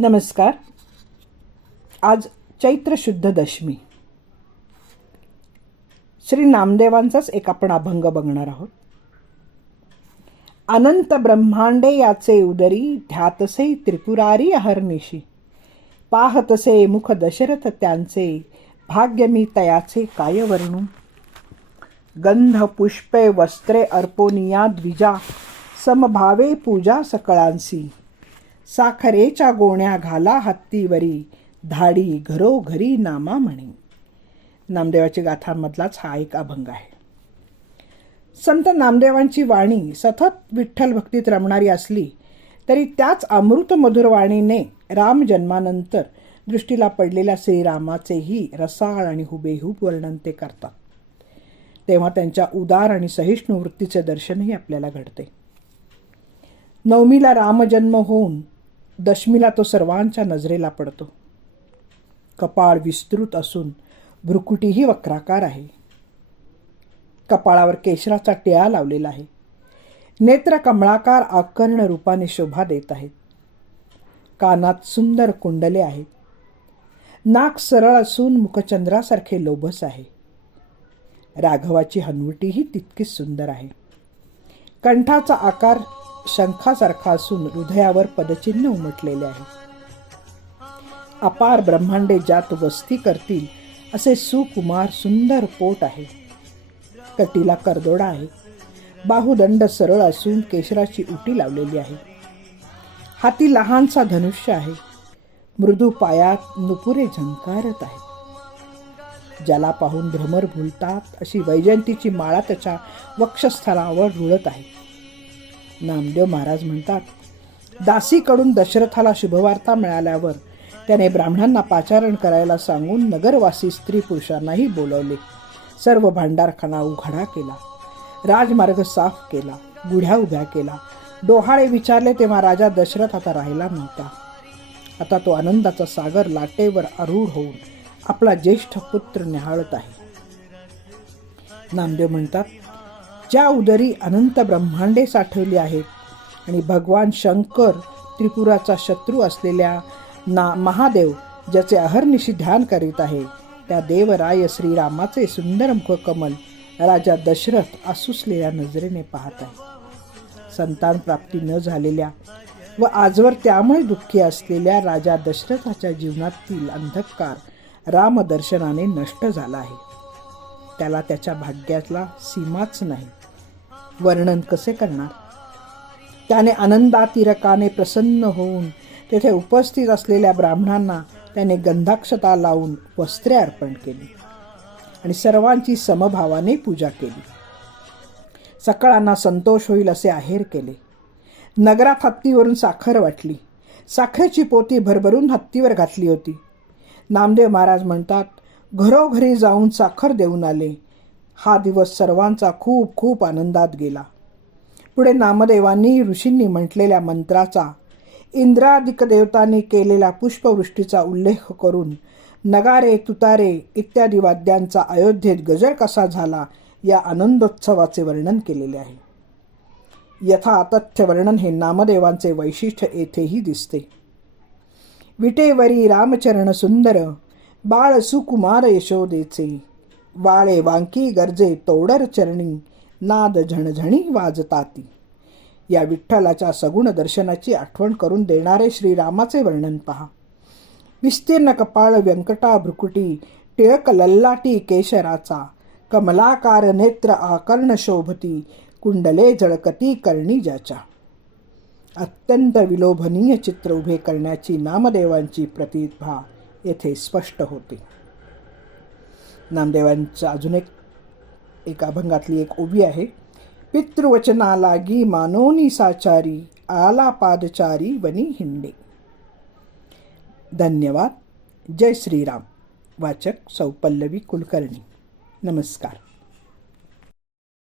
नमस्कार. आज चैत्र शुद्ध दशमी. श्री नामदेवांचाच एक आपण अभंग बघणार आहोत. अनंत ब्रह्मांडे याचे उदरी ध्यातसे त्रिपुरारी अहर्निशी. पाहतसे मुख दशरथ त्यांचे भाग्य मी तयाचे काय वर्णू गंध पुष्पे वस्त्रे अर्पोनिया द्विजा समभावे पूजा सकळांसी. साखरेच्या गोण्या घाला हत्तीवरी धाडी घरोघरी नामा म्हणे. नामदेवाची गाथांमधलाच हा एक अभंग आहे. संत नामदेवांची वाणी सतत विठ्ठल भक्तीत रमणारी असली तरी त्याच अमृत मधुर वाणीने राम जन्मानंतर दृष्टीला पडलेल्या श्रीरामाचेही रसाळ आणि हुबेहूब वर्णन ते करतात. तेव्हा त्यांच्या उदार आणि सहिष्णू वृत्तीचे दर्शनही आपल्याला घडते. नवमीला रामजन्म होऊन दशमीला तो सर्वांच्या नजरेला पडतो. कपाळ विस्तृत असून भ्रुकुटीही वक्राकार आहे. कपाळावर केशराचा टिळा लावलेला आहे. नेत्र कमळाकार आकर्ण रूपाने शोभा देत आहेत. कानात सुंदर कुंडले आहेत. नाक सरळ असून मुखचंद्रासारखे लोभस आहे. राघवाची हनवटीही तितकीच सुंदर आहे. कंठाचा आकार शंखासारखा असून हृदयावर पदचिन्ह उमटलेले आहे. अपार ब्रह्मांडे ज्यात वस्ती करतील असे सुकुमार सुंदर पोट आहे. कटीला करदोडा आहे. बाहुदंड सरळ असून केशराची उटी लावलेली आहे. हाती लहानसा धनुष्य आहे. मृदू पायात नुपुरे झंकारत आहेत. ज्याला पाहून भ्रमर भुलतात अशी वैजयंतीची माळा त्याच्या वक्षस्थळावर रुळत आहे. नामदेव महाराज म्हणतात दासीकडून दशरथाला शुभवार्ता मिळाल्यावर त्याने ब्राह्मणांना पाचारण करायला सांगून नगरवासी स्त्री पुरुषांनाही बोलवले. सर्व भांडारखाना उघडा केला. राजमार्ग साफ केला. गुढ्या उभ्या केला डोहाळे विचारले तेव्हा राजा दशरथ आता राहिला नव्हता. आता तो आनंदाचा सागर लाटेवर आरूढ होऊन आपला ज्येष्ठ पुत्र निहाळत आहे. नामदेव म्हणतात ज्या उदरी अनंत ब्रह्मांडे साठवली आहेत. आणि भगवान शंकर त्रिपुराचा शत्रू असलेल्या ना महादेव ज्याचे अहर्निशी ध्यान करीत आहे त्या देवराय श्रीरामाचे सुंदर मुखकमल राजा दशरथ आसुसलेल्या नजरेने पाहत आहे. संतान प्राप्ती न झालेल्या व आजवर त्यामुळे दुःखी असलेल्या राजा दशरथाच्या जीवनातील अंधकार रामदर्शनाने नष्ट झाला आहे. त्याला त्याच्या भाग्यातला सीमाच नाही. वर्णन कसे करणार? त्याने आनंदातिरकाने प्रसन्न होऊन तेथे उपस्थित असलेल्या ब्राह्मणांना त्याने गंधाक्षता लावून वस्त्रे अर्पण केली आणि सर्वांची समभावाने पूजा केली. सकाळांना संतोष होईल असे आहेर केले. नगरात हत्तीवरून साखर वाटली. साखरेची पोती भरभरून हत्तीवर घातली होती. नामदेव महाराज म्हणतात घरोघरी जाऊन साखर देऊन आले. हा दिवस सर्वांचा खूप खूप आनंदात गेला. पुढे नामदेवांनी ऋषींनी म्हटलेल्या मंत्राचा इंद्राधिक देवतांनी केलेल्या पुष्पवृष्टीचा उल्लेख करून नगारे तुतारे इत्यादी वाद्यांचा अयोध्येत गजर कसा झाला या आनंदोत्सवाचे वर्णन केलेले आहे. यथा तथ्य वर्णन हे नामदेवांचे वैशिष्ट्य येथेही दिसते. विटेवरी रामचरण सुंदर बाळ सुकुमार यशोदेचे वाळे वांकी गरजे तोडर चरणी नाद झणझणी वाजताती. या विठ्ठलाच्या सगुण दर्शनाची आठवण करून देणारे श्रीरामाचे वर्णन पहा. विस्तीर्ण कपाळ व्यंकटा भ्रुकुटी टिळक लल्लाटी केशराचा कमलाकार नेत्र आकर्ण शोभती कुंडले जळकती करणी ज्याच्या. अत्यंत विलोभनीय चित्र उभे करण्याची नामदेवांची प्रतिभा येथे स्पष्ट होते. नामदेवांचं अजून एक एक अभंगातली एक उभी आहे. पितृवचना लागी मानोनी साचारी आला पादचारी वनी हिंडे. धन्यवाद. जय श्रीराम. वाचक सौ पल्लवी कुलकर्णी. नमस्कार.